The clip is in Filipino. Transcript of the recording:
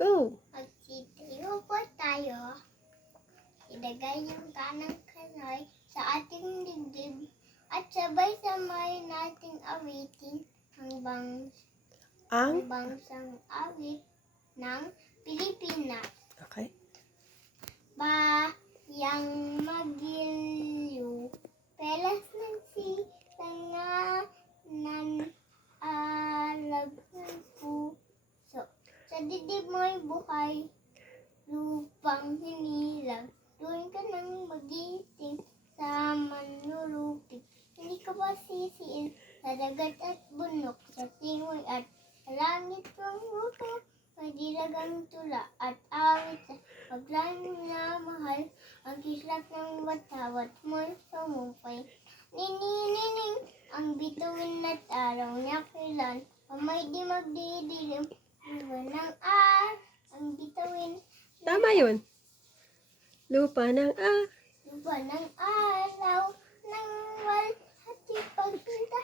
Go! Magsitayo po tayo. Ilagay yung kanang kanoy sa ating dibdib at sabay-sabay nating awitin ang bangsang awit ng Pilipinas. Okay. Bayang magiliw, pelas ng silanganan, alag ng puso. Sa dibdib mo'y buhay, lupang hinilag. Doon ka nang magising sa manlulupig. Hindi ka ba sisiin sa dagat at bunok, sa tingoy at sa langit pang rupo. May dilagang tula at awit sa paglalim na mahal. Ang kislap ng watawat mo'y sumupay. Nini-nining ang bituin at araw niya kailan. Pamay di magdidilim. Lupa ng ang bituin. Tama yun. Lupa ng Lupa ng araw ng walhati pagpinta.